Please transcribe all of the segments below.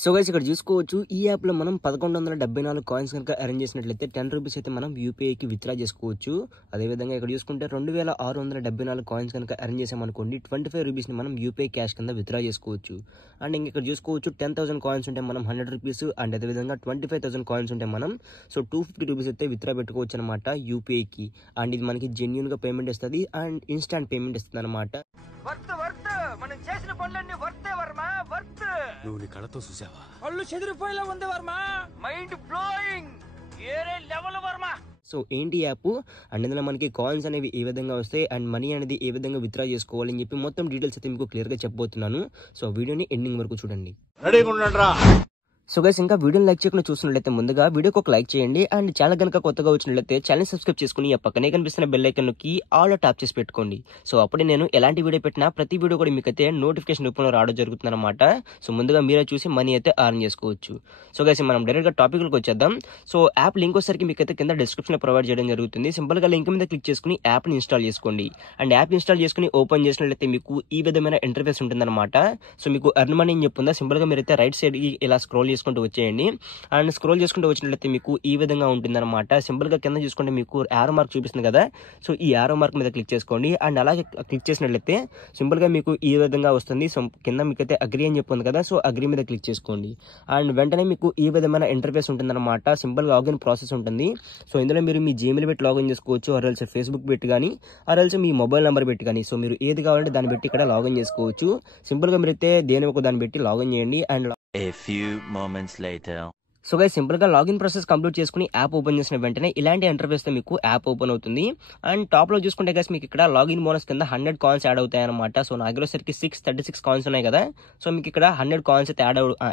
So guys ఇక్కడ చూసుకోవచ్చు ఈ యాప్ లో మనం 1174 కాయిన్స్ కనుక అరేంజ్ చేసినట్లయితే 10 రూపీస్ అయితే మనం యూపీఐకి విత్డ్రా చేసుకోవచ్చు. అదే విధంగా ఇక్కడ చూసుకుంటే 2674 కాయిన్స్ కనుక అరేంజ్ చేసామనుకోండి 25 రూపీస్ ని మనం యూపీఐ క్యాష్ కింద విత్డ్రా చేసుకోవచ్చు. అండ్ ఇక్కడ చూసుకోవచ్చు 10,000 కాయిన్స్ ఉంటే మనం 100 రూపీస్ అండ్ అదే విధంగా 25,000 కాయిన్స్ ఉంటే మనం 250 రూపీస్ అయితే విత్డ్రా పెట్టుకోవచ్చు అనమాట యూపీఐకి. అండ్ ఇది మనకి జెన్యూన్ గా పేమెంట్ ఇస్తుంది అండ్ ఇన్స్టాంట్ పేమెంట్ ఇస్తుంది అనమాట. మనం చేసిన పనులన్నీ వర్తే వర్మ వర్త్. నువ్వు నీ కళ్ళతో చూసావా? కళ్ళు చెదిరిపోయేలా ఉంది వర్మ. మైండ్ బ్లోయింగ్ ఏరే లెవెల్ వర్మ. సో ఏంటి యాప్ అండ్ ఇందులో మనకి కాయిన్స్ అనేవి ఏ విధంగా వస్తాయి అండ్ మనీ అనేది ఏ విధంగా విత్డ్రా చేసుకోవాలి అని చెప్పి మొత్తం డీటెయిల్స్ అయితే మీకు క్లియర్ గా చెప్పబోతున్నాను. సో వీడియోని ఎండింగ్ వరకు చూడండి. రెడీగా ఉండండిరా. సో గైస్ ఇంకా వీడియోని లైక్ చేయకుండా చూసినట్లయితే ముందుగా వీడియోకి ఒక లైక్ చేయండి అండ్ ఛానల్ కనుక కొత్తగా వచ్చినట్లయితే ఛానల్ సబ్స్క్రైబ్ చేసుకుని ఆ పక్కనే కనిపిస్తున్న బెల్ ఐకాన్ నొక్కి ఆల్ ట్యాప్ చేసి పెట్టుకోండి. సో అప్పుడే నేను ఎలాంటి వీడియో పెట్టినా ప్రతి వీడియో కూడా మీకైతే నోటిఫికేషన్ రూపంలో రావడం జరుగుతుంది అనమాట. సో ముందుగా మీరే చూసి మనీ అయితే అర్న్ చేసుకోవచ్చు. సో గైస్ మనం డైరెక్ట్ గా టాపిక్ లోకి వచ్చేద్దాం. సో యాప్ లింక్ వచ్చేసరికి మీకైతే కింద డిస్క్రిప్షన్ లో ప్రొవైడ్ చేయడం జరుగుతుంది. సింపుల్ గా లింక్ మీద క్లిక్ చేసుకుని యాప్ ని ఇన్స్టాల్ చేసుకోండి. అండ్ యాప్ ఇన్స్టాల్ చేసుకుని ఓపెన్ చేసినట్లయితే మీకు ఈ విధమైన ఇంటర్ఫేస్ ఉంటుందన్నమాట. సో మీకు ఎర్న్ మనీ అని చెప్పుందా, సింపుల్ గా మీరైతే రైట్ సైడ్ ఇలా స్క్రోల్ చేసుకుంటూ వచ్చేయండి. అండ్ స్క్రోల్ చేసుకుంటూ వచ్చినట్లయితే మీకు ఈ విధంగా ఉంటుంది అనమాట. సింపుల్ గా కింద చూసుకుంటే మీకు యారో మార్క్ చూపిస్తుంది కదా, సో ఈ యారో మార్క్ మీద క్లిక్ చేసుకోండి. అండ్ అలాగే క్లిక్ చేసినట్లయితే సింపుల్ గా మీకు ఈ విధంగా వస్తుంది. సో కింద మీకైతే అగ్రీ అని చెప్పింది కదా, సో అగ్రీ మీద క్లిక్ చేసుకోండి. అండ్ వెంటనే మీకు ఈ విధమైన ఇంటర్ఫేస్ ఉంటుంది అనమాట. సింపుల్ గా లాగిన్ ప్రాసెస్ ఉంటుంది. సో ఇందులో మీరు మీ జీమెయిల్ పెట్టి లాగిన్ చేసుకోవచ్చు, ఆర్ఎల్స్ ఫేస్బుక్ పెట్టి కానీ, ఆర్ఎల్స్ మీ మొబైల్ నెంబర్ పెట్టి కానీ. సో మీరు ఏది కావాలంటే దాన్ని పెట్టి ఇక్కడ లాగిన్ చేసుకోవచ్చు. సింపుల్ గా మీరైతే దేని ఒక దాన్ని పెట్టి లాగిన్ చేయండి. And A few moments later. So guys simple గా లాగిన్ ప్రాసెస్ కంప్లీట్ చేసుకుని యాప్ ఓపెన్ చేసిన వెంటనే ఇలాంటి ఇంటర్ఫేస్ తో మీకు యాప్ ఓపెన్ అవుతుంది. అండ్ టాప్ లో చూసుకుంటే గైస్ మీకు ఇక్కడ లాగిన్ బోనస్ కింద 100 కాయిన్స్ యాడ్ అవుతాయి అనమాట. సో నా దగ్గర సరికి 636 కాయిన్స్ ఉన్నాయి కదా, సో మీకు ఇక్కడ 100 కాయిన్స్ అయితే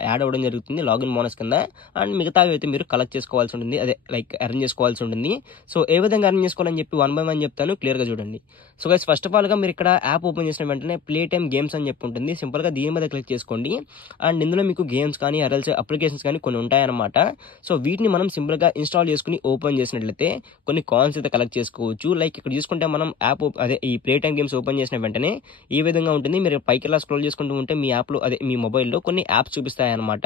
యాడ్ అవ్వడం జరుగుతుంది లాగిన్ బోనస్ కింద. అండ్ మిగతావి అయితే మీరు కలెక్ట్ చేసుకోవాల్సి ఉంటుంది, అదే లైక్ అరేంజ్ చేసుకోవాల్సి ఉంటుంది. సో ఏ విధంగా అరేంజ్ చేసుకోవాలని చెప్పి 1 by 1 చెప్తాను, క్లియర్ గా చూడండి. So guys first of all గా మీరు ఇక్కడ యాప్ ఓపెన్ చేసిన వెంటనే ప్లే టైమ్ గేమ్స్ అని చెప్పి ఉంటుంది. సింపుల్ గా దీని మీద క్లిక్ చేసుకోండి. అండ్ ఇందులో మీకు గేమ్స్ కానీ ఆర్ఎల్స్ అప్లికేషన్స్ కానీ కొన్ని ఉంటాయన్నమాట. సో వీటిని మనం సింపుల్ గా ఇన్స్టాల్ చేసుకుని ఓపెన్ చేసినట్లయితే కొన్ని కాయిన్స్ అయితే కలెక్ట్ చేసుకోవచ్చు. లైక్ ఇక్కడ చూసుకుంటే మనం యాప్ అదే ఈ ప్లే టైమ్ గేమ్స్ ఓపెన్ చేసిన వెంటనే ఈ విధంగా ఉంటుంది. మీరు పైకి ఇలా స్క్రోల్ చేసుకుంటూ ఉంటే మీ యాప్ లో అదే మీ మొబైల్లో కొన్ని యాప్స్ చూపిస్తాయి అనమాట.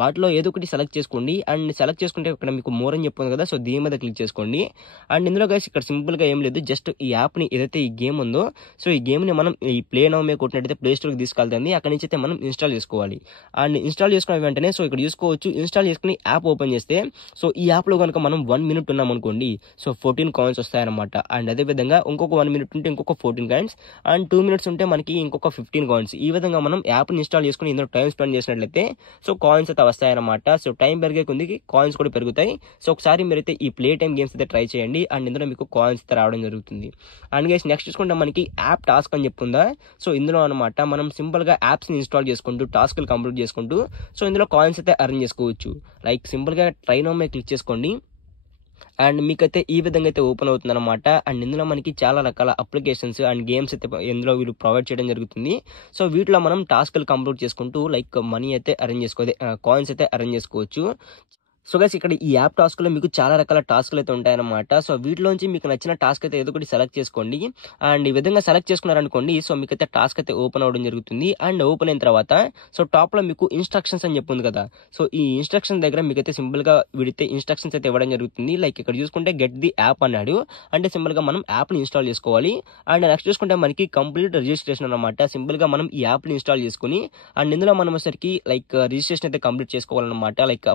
వాటిలో ఏదో ఒకటి సెలెక్ట్ చేసుకోండి. అండ్ సెలెక్ట్ చేసుకుంటే ఇక్కడ మీకు మోర్ అని చెప్పింది కదా, సో దీని మీద క్లిక్ చేసుకోండి. అండ్ ఇందులో గైస్ ఇక్కడ సింపుల్ గా ఏం లేదు, జస్ట్ ఈ యాప్ ని ఏదైతే ఈ గేమ్ ఉందో, సో ఈ గేమ్ ని మనం ఈ ప్లే నౌ మీద కొట్టినట్టయితే ప్లే స్టోర్ కి తీసుకెళ్తుంది. అక్కడి నుంచి అయితే మనం ఇన్స్టాల్ చేసుకోవాలి. అండ్ ఇన్స్టాల్ చేసుకున్న వెంటనే సో ఇక్కడ చూసుకోవచ్చు ఇన్స్టాల్ చేసుకుని యాప్ ఓపెన్ చేస్తే సో ఈ యాప్ లో కనుక మనం 1 minute ఉన్నాం అనుకోండి, సో 14 కాయిన్స్ వస్తాయన్నమాట. అండ్ అదే విధంగా ఇంకొక 1 minute ఉంటే ఇంకొక 14 కాయిన్స్, అండ్ 2 minutes ఉంటే మనకి ఇంకొక 15 కాయిన్స్. ఈ విధంగా మనం యాప్ ని ఇన్స్టాల్ చేసుకుని ఇందులో టైం స్పెండ్ చేసినట్లయితే సో కాయిన్స్ అయితే వస్తాయన్నమాట. సో టైం పెరిగే కొద్దికి కాయిన్స్ కూడా పెరుగుతాయి. సో ఒకసారి మీరైతే ఈ ప్లే టైమ్ గేమ్స్ అయితే ట్రై చేయండి. అండ్ ఇందులో మీకు కాయిన్స్ అయితే రావడం జరుగుతుంది. అండ్ గైస్ నెక్స్ట్ చూసుకుంటే మనకి యాప్ టాస్క్ అని చెప్పుందా, సో ఇందులో అనమాట మనం సింపుల్ గా యాప్స్ ని ఇన్స్టాల్ చేసుకుంటూ టాస్క్లు కంప్లీట్ చేసుకుంటూ సో ఇందులో కాయిన్స్ అయితే అరేంజ్ చేసుకోవచ్చు. లైక్ సింపుల్ గా ట్రై నౌ మీద క్లిక్ చేసుకోండి. అండ్ మీకైతే ఈ విధంగా అయితే ఓపెన్ అవుతుంది అనమాట. అండ్ ఇందులో మనకి చాలా రకాల అప్లికేషన్స్ అండ్ గేమ్స్ అయితే ఇందులో వీళ్ళు ప్రొవైడ్ చేయడం జరుగుతుంది. సో వీటిలో మనం టాస్క్లు కంప్లీట్ చేసుకుంటూ లైక్ మనీ అయితే అరేంజ్ చేసుకోవాలి, కాయిన్స్ అయితే అరేంజ్ చేసుకోవచ్చు. సో గైస్ ఇక్కడ ఈ యాప్ టాస్క్ లో మీకు చాలా రకాల టాస్క్లు అయితే ఉంటాయన్నమాట. సో వీటిలోంచి మీకు నచ్చిన టాస్క్ అయితే ఏదో ఒకటి సెలెక్ట్ చేసుకోండి. అండ్ ఈ విధంగా సెలెక్ట్ చేసుకున్నారనుకోండి, సో మీకైతే టాస్క్ అయితే ఓపెన్ అవడం జరుగుతుంది. అండ్ ఓపెన్ అయిన తర్వాత సో టాప్ లో మీకు ఇన్స్ట్రక్షన్స్ అని చెప్పింది కదా, సో ఈ ఇన్స్ట్రక్షన్ దగ్గర మీకైతే సింపుల్ గా వీడితే ఇన్స్ట్రక్షన్స్ అయితే ఇవ్వడం జరుగుతుంది. లైక్ ఇక్కడ చూసుకుంటే గెట్ ది యాప్ అన్నాడు, అంటే సింపుల్ గా మనం యాప్ ని ఇన్స్టాల్ చేసుకోవాలి. అండ్ నెక్స్ట్ చూసుకుంటే మనకి కంప్లీట్ రిజిస్ట్రేషన్ అనమాట. సింపుల్ గా మనం ఈ యాప్ ని ఇన్స్టాల్ చేసుకుని అండ్ ఇందులో మనం వచ్చేసరికి లైక్ రిజిస్ట్రేషన్ అయితే కంప్లీట్ చేసుకోవాలన్నమాట. లైక్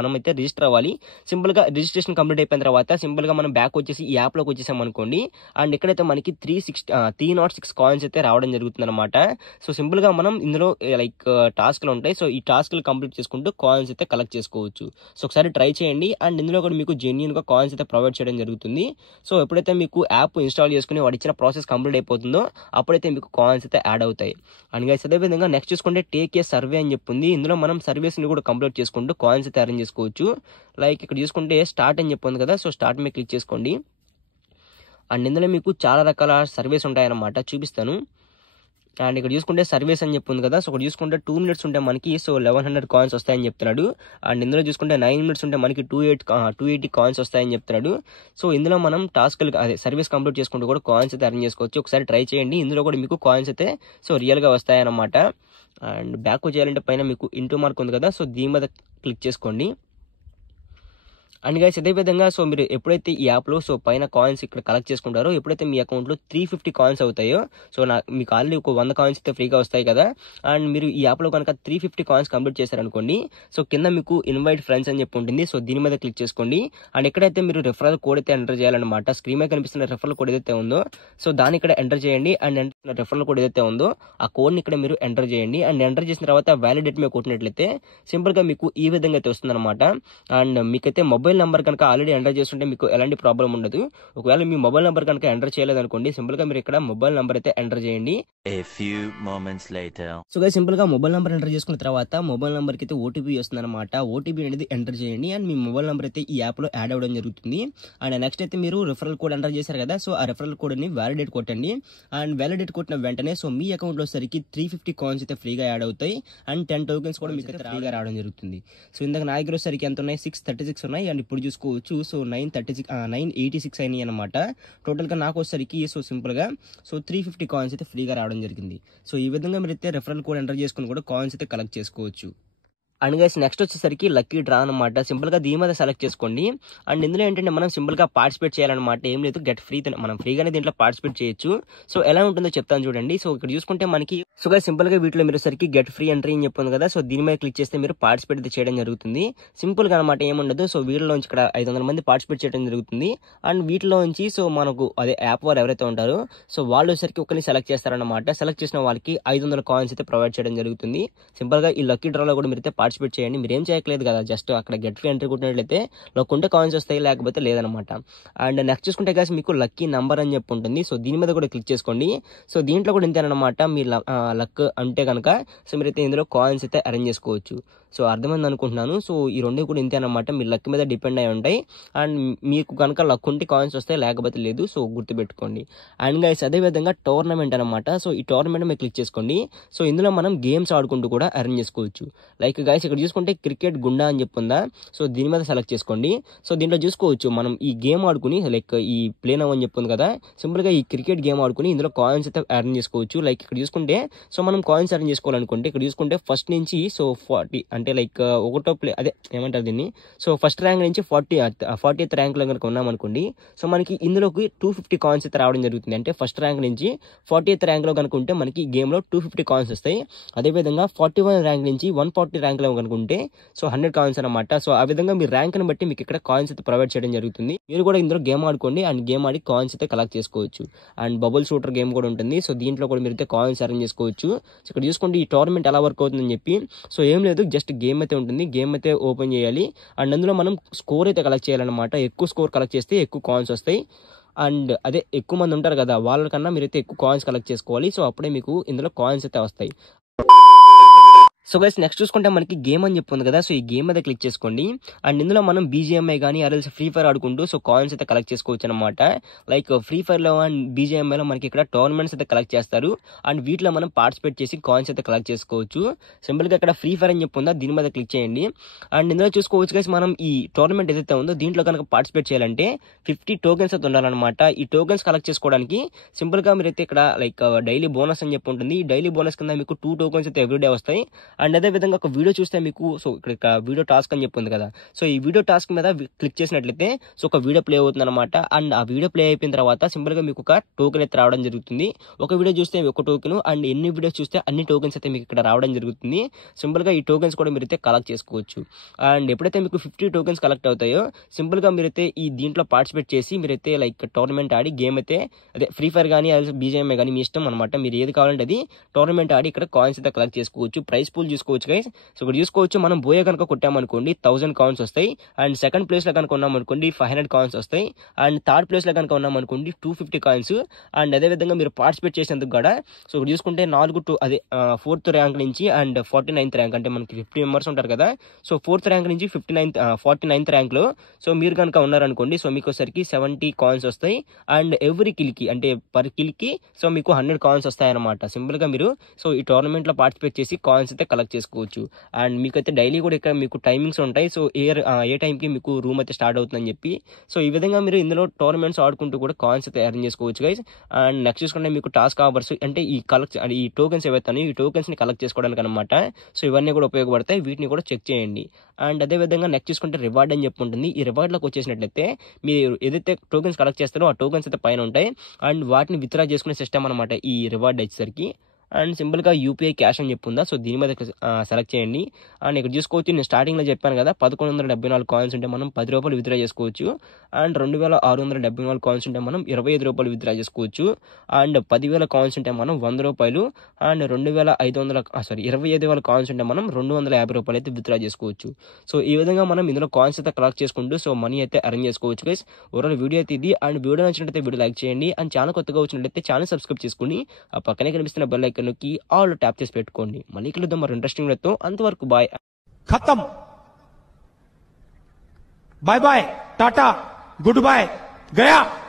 మనం అయితే రిజిస్టర్ అవ్వాలి. సింపుల్ గా రిజిస్ట్రేషన్ కంప్లీట్ అయిపోయిన తర్వాత సింపుల్ గా మనం బ్యాక్ వచ్చేసి ఈ యాప్ లోకి వచ్చేసాం అనుకోండి. అండ్ ఇక్కడైతే మనకి 306 కాయిన్స్ అయితే రావడం జరుగుతుంది అనమాట. సో సింపుల్ గా మనం ఇందులో లైక్ టాస్క్లు ఉంటాయి. సో ఈ టాస్క్లు కంప్లీట్ చేసుకుంటూ కాయిన్స్ అయితే కలెక్ట్ చేసుకోవచ్చు. సో ఒకసారి ట్రై చేయండి. అండ్ ఇందులో కూడా మీకు జెన్యూన్ గా కాయిన్స్ అయితే ప్రొవైడ్ చేయడం జరుగుతుంది. సో ఎప్పుడైతే మీకు యాప్ ఇన్స్టాల్ చేసుకుని వాడు ఇచ్చిన ప్రాసెస్ కంప్లీట్ అయిపోతుందో అప్పుడైతే మీకు కాయిన్స్ అయితే యాడ్ అవుతాయి. అండ్ గైస్ అదే విధంగా నెక్స్ట్ చూసుకుంటే టేక్ ఏ సర్వే అని చెప్పింది. ఇందులో మనం సర్వేస్ ని కూడా కంప్లీట్ చేసుకుంటూ కాయిన్స్ అయితే అరేంజ్ చేసుకోవచ్చు. లైక్ ఇక్కడ చూసుకుంటే స్టార్ట్ అని చెప్పింది కదా, సో స్టార్ట్ మీద క్లిక్ చేసుకోండి. అండ్ ఇందులో మీకు చాలా రకాల సర్వేస్ ఉంటాయన్నమాట, చూపిస్తాను. అండ్ ఇక్కడ చూసుకుంటే సర్వీస్ అని చెప్పింది కదా, సో ఇక్కడ చూసుకుంటే 2 minutes ఉంటే మనకి సో 1100 కాయిన్స్ వస్తాయని చెప్తున్నాడు. అండ్ ఇందులో చూసుకుంటే 9 minutes ఉంటే మనకి 280 కాయిన్స్ వస్తాయని చెప్తున్నాడు. సో ఇందులో మనం టాస్క్లు అదే సర్వీస్ కంప్లీట్ చేసుకుంటూ కూడా కాయిన్స్ అయితే అరేంజ్ చేసుకోవచ్చు. ఒకసారి ట్రై చేయండి, ఇందులో కూడా మీకు కాయిన్స్ అయితే సో రియల్గా వస్తాయన్నమాట. అండ్ బ్యాక్ చేయాలంటే పైన మీకు ఇంటూ మార్క్ ఉంది కదా, సో దీని మీద క్లిక్ చేసుకోండి. అండ్ గైస్ అదే విధంగా సో మీరు ఎప్పుడైతే ఈ యాప్లో సో పైన కాయిన్స్ ఇక్కడ కలెక్ట్ చేసుకుంటారో, ఎప్పుడైతే మీ అకౌంట్లో 350 కాయిన్స్ అవుతాయో, సో మీకు ఆల్రెడీ ఒక 100 కాయిన్స్ అయితే ఫ్రీగా వస్తాయి కదా. అండ్ మీరు ఈ యాప్లో కనుక 350 కాయిన్స్ కంప్లీట్ చేశారనుకోండి, సో కింద మీకు ఇన్వైట్ ఫ్రెండ్స్ అని చెప్పి ఉంటుంది. సో దీని మీద క్లిక్ చేసుకోండి. అండ్ ఎక్కడైతే మీరు రెఫరల్ కోడ్ అయితే ఎంటర్ చేయాలన్నమాట, స్క్రీన్ మీద కనిపిస్తున్న రెఫరల్ కోడ్ ఏదైతే ఉందో సో దాన్ని ఇక్కడ ఎంటర్ చేయండి. అండ్ రెఫరల్ కోడ్ ఏదైతే ఉందో ఆ కోడ్ని ఇక్కడ మీరు ఎంటర్ చేయండి. అండ్ ఎంటర్ చేసిన తర్వాత వ్యాలిడేట్ మీద కొట్టినట్లయితే సింపుల్గా మీకు ఈ విధంగా అయితే వస్తుంది అనమాట. అండ్ మీకైతే మొబైల్ నెంబర్ కనుక ఆల్రెడీ ఎంటర్ చేస్తుంటే మీకు ఎలాంటి ప్రాబ్లం ఉండదు. ఒకవేళ మీ మొబైల్ నెంబర్ కనుక ఎంటర్ చేయలేదనుకోండి, సింపుల్ గా మీరు ఇక్కడ మొబైల్ నెంబర్ అయితే ఎంటర్ చేయండి. A few moments later. So guys simple గా మొబైల్ నెంబర్ ఎంటర్ చేసుకున్న తర్వాత మొబైల్ నెంబర్ కి అయితే ఓటీపీ వస్తుంది అనమాట. ఓటీపీ అనేది ఎంటర్ చేయండి. అండ్ మీ మొబైల్ నెంబర్ అయితే ఈ యాప్ లో యాడ్ అవ్వడం జరుగుతుంది. అండ్ నెక్స్ట్ అయితే మీరు రిఫరల్ కోడ్ ఎంటర్ చేశారు కదా, సో ఆ రిఫరల్ కోడ్ ని వ్యాలిడేట్ కొట్టండి. అండ్ వ్యాలిడేట్ కొట్టిన వెంటనే సో మీ అకౌంట్ లో సరికి 350 కాయిన్స్ అయితే ఫ్రీగా యాడ్ అవుతాయి. అండ్ 10 టోకెన్స్ కూడా మీకు అయితే ఫ్రీగా రావడం జరుగుతుంది. సో ఇందాక నా దగ్గర సరికి ఎంత ఉన్నాయి, 636 ఉన్నాయి. అండ్ ఇప్పుడు చూసుకోవచ్చు సో 986 అయినాయి అనమాట. టోటల్ గా నాకు వచ్చేసరికి సో సింపుల్ గా సో 350 కాయిన్స్ అయితే ఫ్రీగా రావడం జరిగింది. సో ఈ విధంగా మీరు అయితే రెఫరల్ కోడ్ ఎంటర్ చేసుకుని కూడా కాయిన్స్ అయితే కలెక్ట్ చేసుకోవచ్చు. అండ్ గైస్ నెక్స్ట్ వచ్చేసరికి లక్కీ డ్రా అనమాట. సింపుల్ గా దీని మీద సెలెక్ట్ చేసుకోండి. అండ్ ఇందులో ఏంటంటే మనం సింపుల్ గా పార్టిసిపేట్ చేయాలన్నమాట. ఏం లేదు, గెట్ ఫ్రీ మనం ఫ్రీగానే దీంట్లో పార్టిసిపేట్ చేయొచ్చు. సో ఎలా ఉంటుందో చెప్తాను చూడండి. సో ఇక్కడ చూసుకుంటే మనకి సో గైస్ సింపుల్ గా వీటిలో మీరు సరికి గెట్ ఫ్రీ ఎంట్రీ అని చెప్పింది కదా, సో దీని మీద క్లిక్ చేస్తే మీరు పార్టిసిపేట్ అయితే చేయడం జరుగుతుంది. సింపుల్ గా అనమాట, ఏముండదు. సో వీటిలోంచి ఇక్కడ 500 మంది పార్టిసిపేట్ చేయడం జరుగుతుంది. అండ్ వీటిలోంచి సో మనకు అదే యాప్ వారు ఎవరైతే ఉంటారో సో వాళ్ళు వచ్చేసరికి ఒకరిని సెలెక్ట్ చేస్తారన్నమాట. సెలెక్ట్ చేసిన వాళ్ళకి 500 కాయిన్స్ అయితే ప్రొవైడ్ చేయడం జరుగుతుంది. సింపుల్ గా ఈ లక్కీ డ్రాలో కూడా మీరు అయితే పార్టిసిపేట్ చేయండి. మీరేం చేయట్లేదు కదా, జస్ట్ అక్కడ గెట్ ఫ్రీ ఎంట్రీ కొట్టినట్లయితే కొంటే కాయిన్స్ వస్తాయి, లేకపోతే లేదనమాట. అండ్ నెక్స్ట్ చూసుకుంటే గాస్ మీకు లక్కీ నంబర్ అని చెప్పి ఉంటుంది. సో దీని మీద కూడా క్లిక్ చేసుకోండి. సో దీంట్లో కూడా ఇంతేనమాట, మీ లక్ అంటే కనుక సో మీరైతే ఇందులో కాయిన్స్ అయితే అరేంజ్ చేసుకోవచ్చు. సో అర్థమైంది అనుకుంటున్నాను. సో ఈ రెండు కూడా ఇంతే అనమాట, మీ లక్ మీద డిపెండ్ అయి ఉంటాయి. అండ్ మీకు కనుక లక్ ఉంటే కాయిన్స్ వస్తాయి, లేకపోతే లేదు. సో గుర్తుపెట్టుకోండి. అండ్ గైస్ అదే విధంగా టోర్నమెంట్ అనమాట. సో ఈ టోర్నమెంట్ మీద క్లిక్ చేసుకోండి. సో ఇందులో మనం గేమ్స్ ఆడుకుంటూ కూడా అరేంజ్ చేసుకోవచ్చు. లైక్ గైస్ ఇక్కడ చూసుకుంటే క్రికెట్ గుండా అని చెప్పుందా, సో దీని మీద సెలెక్ట్ చేసుకోండి. సో దీంట్లో చూసుకోవచ్చు మనం ఈ గేమ్ ఆడుకుని లైక్ ఈ ప్లే నవ్ అని చెప్పుంది కదా, సింపుల్ గా ఈ క్రికెట్ గేమ్ ఆడుకుని ఇందులో కాయిన్స్ అయితే అరేంజ్ చేసుకోవచ్చు. లైక్ ఇక్కడ చూసుకుంటే సో మనం కాయిన్స్ అరేంజ్ చేసుకోవాలనుకుంటే ఇక్కడ చూసుకుంటే ఫస్ట్ నుంచి సో 40 అంటే లైక్ ఒకటో ప్లే అదే ఏమంటారు దీన్ని, సో ఫస్ట్ ర్యాంక్ నుంచి 40th ర్యాంక్ లో కనుక ఉన్నామనుకోండి, సో మనకి ఇందులోకి 250 కాయిన్స్ అయితే రావడం జరుగుతుంది. అంటే ఫస్ట్ ర్యాంక్ నుంచి 40th ర్యాంక్ లో కనుక ఉంటే మనకి గేమ్ లో 250 కాయిన్స్ వస్తాయి. అదేవిధంగా 41 ర్యాంక్ నుంచి 140 ర్యాంక్ లో కనుకుంటే సో 100 కాయిన్స్ అనమాట. సో ఆ విధంగా మీ ర్యాంక్ ని బట్టి మీకు ఇక్కడ కాయిన్స్ అయితే ప్రొవైడ్ చేయడం జరుగుతుంది. మీరు కూడా ఇందులో గేమ్ ఆడుకోండి. అండ్ గేమ్ ఆడి కాయిన్స్ అయితే కలెక్ట్ చేసుకోవచ్చు. అండ్ బబుల్ షూటర్ గేమ్ కూడా ఉంటుంది. సో దీంట్లో కూడా మీరు అయితే కాయిన్స్ అరేంజ్ చేసుకోవచ్చు. సో ఇక్కడ చూసుకోండి ఈ టోర్నమెంట్ ఎలా వర్క్ అవుతుందని చెప్పి, సో ఏం లేదు, జస్ట్ గేమ్ అయితే ఉంటుంది. గేమ్ అయితే ఓపెన్ చేయాలి. అండ్ అందులో మనం స్కోర్ అయితే కలెక్ట్ చేయాలన్నమాట. ఎక్కువ స్కోర్ కలెక్ట్ చేస్తే ఎక్కువ కాయిన్స్ వస్తాయి. అండ్ అదే ఎక్కువ మంది ఉంటారు కదా, వాళ్ళకన్నా మీరైతే ఎక్కువ కాయిన్స్ కలెక్ట్ చేసుకోవాలి. సో అప్పుడే మీకు ఇందులో కాయిన్స్ అయితే వస్తాయి. సో గైస్ నెక్స్ట్ చూసుకుంటే మనకి గేమ్ అని చెప్పింది కదా, సో ఈ గేమ్ మీద క్లిక్ చేసుకోండి. అండ్ ఇందులో మనం BGMI కానీ ఆర్ఎల్స్ ఫ్రీ ఫైర్ ఆడుకుంటూ సో కాయిన్స్ అయితే కలెక్ట్ చేసుకోవచ్చు అనమాట. లైక్ ఫ్రీ ఫైర్ లో అండ్ BGMI లో మనకి ఇక్కడ టోర్నమెంట్స్ అయితే కలెక్ట్ చేస్తారు. అండ్ వీటిలో మనం పార్టిసిపేట్ చేసి కాయిన్స్ అయితే కలెక్ట్ చేసుకోవచ్చు. సింపుల్ గా ఇక్కడ ఫ్రీ ఫైర్ అని చెప్పుందా, దీని మీద క్లిక్ చేయండి. అండ్ ఇందులో చూసుకోవచ్చు గైస్ మనం ఈ టోర్నమెంట్ ఏదైతే ఉందో దీంట్లో కనుక పార్టిసిపేట్ చేయాలంటే 50 టోకెన్స్ అయితే ఉండాలన్నమాట. ఈ టోకెన్స్ కలెక్ట్ చేసుకోవడానికి సింపుల్ గా మీరైతే ఇక్కడ లైక్ డైలీ బోనస్ అని చెప్పి ఉంటుంది. ఈ డైలీ బోనస్ కింద మీకు 2 టోకెన్స్ అయితే ఎవ్రీడే వస్తాయి. అండ్ అదే విధంగా ఒక వీడియో చూస్తే మీకు సో ఇక్కడ వీడియో టాస్క్ అని చెప్పింది కదా, సో ఈ వీడియో టాస్క్ మీద క్లిక్ చేసినట్లయితే సో ఒక వీడియో ప్లే అవుతుంది అనమాట. అండ్ ఆ వీడియో ప్లే అయిపోయిన తర్వాత సింపుల్ గా మీకు ఒక టోకెన్ అయితే రావడం జరుగుతుంది. ఒక వీడియో చూస్తే ఒక టోకెన్, అండ్ ఎన్ని వీడియోస్ చూస్తే అన్ని టోకెన్స్ అయితే మీకు ఇక్కడ రావడం జరుగుతుంది. సింపుల్ గా ఈ టోకెన్స్ కూడా మీరైతే కలెక్ట్ చేసుకోవచ్చు. అండ్ ఎప్పుడైతే మీకు 50 టోకెన్స్ కలెక్ట్ అవుతాయో సింపుల్ గా మీరైతే ఈ దీంట్లో పార్టిసిపేట్ చేసి మీరైతే లైక్ టోర్నమెంట్ ఆడి గేమ్ అయితే అదే ఫ్రీ ఫైర్ కానీ BGMI కానీ మీ ఇష్టం అనమాట. మీరు ఏది కావాలంటే అది టోర్నమెంట్ ఆడి ఇక్కడ కాయిన్స్ అయితే కలెక్ట్ చేసుకోవచ్చు. ప్రైస్ పూల్ యూస్ఫుల్ చూసుకోవచ్చు గైస్. సో ఇక్కడ చూసుకోవచ్చు మనం బోయే కనుక కొట్టామనుకోండి 1000 కాయిన్స్ వస్తాయి. అండ్ సెకండ్ ప్లేస్ లో కనుక ఉన్నామనుకోండి 500 కాయిన్స్ వస్తాయి. అండ్ థర్డ్ ప్లేస్ లో కనుక ఉన్నామనుకోండి 250 కాయిన్స్. అండ్ అదే విధంగా మీరు పార్టిసిపేట్ చేసేందుకు కూడా సో ఇక్కడ చూసుకుంటే 4th ర్యాంక్ నుంచి అండ్ 49th ర్యాంక్, అంటే మనకి 50 మెంబర్స్ ఉంటారు కదా. సో 4th ర్యాంక్ నుంచి 49th ర్యాంక్ లో సో మీరు కనుక ఉన్నారనుకోండి సో మీకు వచ్చేసరికి 70 కాయిన్స్ వస్తాయి. అండ్ ఎవ్రీ కిల్ కి, అంటే పర్ కిల్ కి సో మీకు 100 కాయిన్స్ వస్తాయి అనమాట. సింపుల్ గా మీరు సో ఈ టోర్నమెంట్ లో పార్టిసిపేట్ చేసి కాయిన్స్ అయితే కలెక్ట్ చేసుకోవచ్చు. అండ్ మీకైతే డైలీ కూడా ఇక్కడ మీకు టైమింగ్స్ ఉంటాయి. సో ఏ టైంకి మీకు రూమ్ అయితే స్టార్ట్ అవుతుందని చెప్పి సో ఈ విధంగా మీరు ఇందులో టోర్నమెంట్స్ ఆడుకుంటూ కూడా కాయిన్స్ అయితే ఎర్న్ చేసుకోవచ్చు గైస్. అండ్ నెక్స్ట్ చూసుకుంటే మీకు టాస్క్ అవర్స్, అంటే ఈ టోకెన్స్ ఏవైతే ఈ టోకెన్స్ ని కలెక్ట్ చేసుకోవడానికి అనమాట. సో ఇవన్నీ కూడా ఉపయోగపడతాయి, వీటిని కూడా చెక్ చేయండి. అండ్ అదే విధంగా నెక్స్ట్ చూసుకుంటే రివార్డ్ అని చెప్పి ఉంటుంది. ఈ రివార్డ్ లోకి వచ్చేసినట్లయితే మీరు ఏదైతే టోకెన్స్ కలెక్ట్ చేస్తారో ఆ టోకెన్స్ అయితే పైన ఉంటాయి. అండ్ వాటిని విత్డ్రా చేసుకునే సిస్టమ్ అనమాట ఈ రివార్డ్ వచ్చేసరికి. అండ్ సింపుల్గా యూపీఐ క్యాష్ అని చెప్పి ఉందా, సో దీని మీద సెలెక్ట్ చేయండి. అండ్ ఇక్కడ చూసుకోవచ్చు, నేను స్టార్టింగ్లో చెప్పాను కదా 1174 కాయిన్స్ ఉంటే మనం 10 రూపాయలు విత్డ్రా చేసుకోవచ్చు. అండ్ 2674 కాయిన్స్ ఉంటే మనం 25 రూపాయలు విత్డ్రా చేసుకోవచ్చు. అండ్ 10,000 కాయిన్స్ ఉంటే మనం 100 రూపాయలు. అండ్ 25,000 కాయిన్స్ ఉంటే మనం 250 రూపాయలు అయితే విత్డ్రా చేసుకోవచ్చు. సో ఈ విధంగా మనం ఇందులో కాయిన్స్ అయితే కలెక్ట్ చేసుకుంటూ సో మనీ అయితే అరేంజ్ చేసుకోవచ్చు గైస్. ఓవరాల్ వీడియో అయితే ఇది. అండ్ వీడియో నచ్చినట్లయితే వీడియో లైక్ చేయండి. అండ్ ఛానల్ కొత్తగా వచ్చినట్లయితే ఛానల్ సబ్స్క్రైబ్ చేసుకుని ఆ పక్కనే కనిపిస్తున్న బెల్ ఐకాన్ నొక్కి ఆల్ ట్యాప్ చేసి పెట్టుకోండి. మళ్ళీ కలుద్దాం మరి ఇంట్రెస్టింగ్ వీడియోతో. అంతవరకు బాయ్. खत्म. बाय बाय, टाटा, गुड बाय, गया.